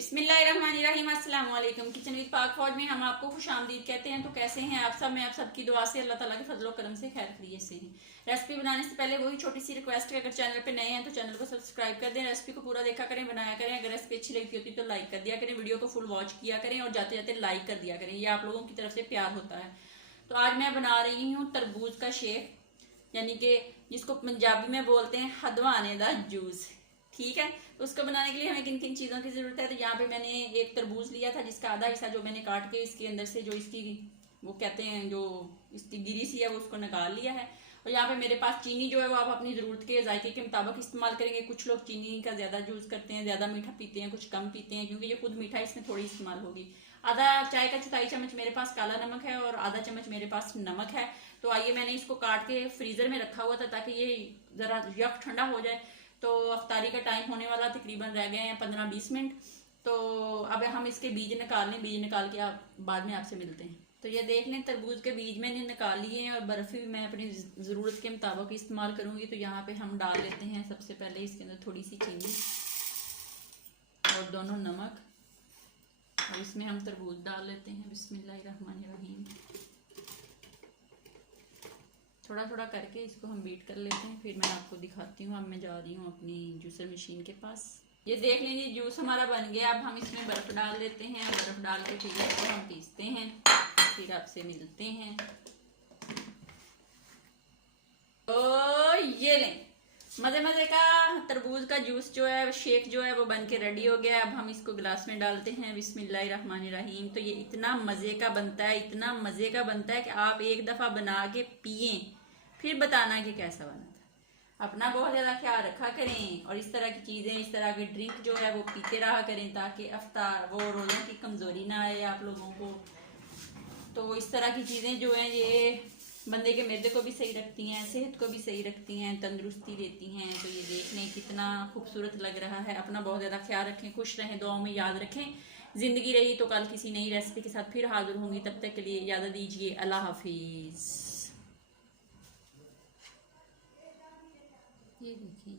बिस्मिल्लाहिर्रहमानिर्रहीम, अस्सलाम वालेकुम। किचन विद पाक फौज में हम आपको खुशामदीद कहते हैं। तो कैसे हैं आप सब? मैं आप सबकी दुआ से अल्लाह ताला के फजलो करम से खैर खैरियत से हैं। रेसिपी बनाने से पहले वही छोटी सी रिक्वेस्ट है, अगर चैनल पे नए हैं तो चैनल को सब्सक्राइब कर दें, रेसिपी को पूरा देखा करें, बनाया करें। अगर रेसिपी अच्छी लगती होती तो लाइक कर दिया करें, वीडियो को फुल वॉच किया करें और जाते जाते लाइक कर दिया करें, ये आप लोगों की तरफ से प्यार होता है। तो आज मैं बना रही हूँ तरबूज का शेक, यानी कि जिसको पंजाबी में बोलते हैं हदवाने दा जूस। ठीक है, तो उसको बनाने के लिए हमें किन किन चीज़ों की ज़रूरत है। तो यहाँ पे मैंने एक तरबूज लिया था, जिसका आधा हिस्सा जो मैंने काट के इसके अंदर से जो इसकी वो कहते हैं जो इसकी गिरी सी है वो उसको निकाल लिया है। और यहाँ पे मेरे पास चीनी जो है वो आप अपनी ज़रूरत के जायके के मुताबिक इस्तेमाल करेंगे। कुछ लोग चीनी का ज़्यादा यूज़ करते हैं, ज़्यादा मीठा पीते हैं, कुछ कम पीते हैं, क्योंकि ये खुद मीठा इसमें थोड़ी इस्तेमाल होगी। आधा चाय का चौथाई चम्मच मेरे पास काला नमक है और आधा चम्मच मेरे पास नमक है। तो आइए, मैंने इसको काट के फ्रीज़र में रखा हुआ था ताकि ये ज़रा यक ठंडा हो जाए। तो अफ्तारी का टाइम होने वाला, तकरीबन रह गए हैं 15-20 मिनट। तो अब हम इसके बीज निकाल लें, बीज निकाल के आप बाद में आपसे मिलते हैं। तो ये देख लें, तरबूज के बीज मैंने निकाल लिए हैं और बर्फ़ी भी मैं अपनी ज़रूरत के मुताबिक इस्तेमाल करूँगी। तो यहाँ पे हम डाल लेते हैं सबसे पहले इसके अंदर थोड़ी सी चीनी और दोनों नमक, और इसमें हम तरबूज डाल लेते हैं। बिस्मिल्लाहिर्रहमानिर्रहीम। थोड़ा थोड़ा करके इसको हम बीट कर लेते हैं, फिर मैं आपको दिखाती हूँ। अब मैं जा रही हूँ अपनी जूसर मशीन के पास। ये देख लीजिए, जूस हमारा बन गया। अब हम इसमें बर्फ़ डाल देते हैं, बर्फ़ डाल के फिर इसको हम पीसते हैं, फिर आपसे मिलते हैं। तो ये लें, मज़े मज़े का तरबूज का जूस जो है, शेक जो है वो बन के रेडी हो गया। अब हम इसको गिलास में डालते हैं। बिस्मिल्लाहिर्रहमानिर्रहीम। तो ये इतना मज़े का बनता है, इतना मज़े का बनता है कि आप एक दफ़ा बना के पिए, फिर बताना कि कैसा बना था। अपना बहुत ज़्यादा ख्याल रखा करें और इस तरह की चीज़ें, इस तरह की ड्रिंक जो है वो पीते रहा करें, ताकि अफ्तार वो रोज़ों की कमज़ोरी ना आए आप लोगों को। तो इस तरह की चीज़ें जो हैं ये बंदे के मैदे को भी सही रखती हैं, सेहत को भी सही रखती हैं, तंदुरुस्ती देती हैं। तो ये देख लें कितना खूबसूरत लग रहा है। अपना बहुत ज़्यादा ख्याल रखें, खुश रहें, दुआओं में याद रखें। ज़िंदगी रही तो कल किसी नई रेसिपी के साथ फिर हाजिर होंगी। तब तक के लिए इजाज़त दीजिए। अल्लाह हाफिज़। ये देखिए।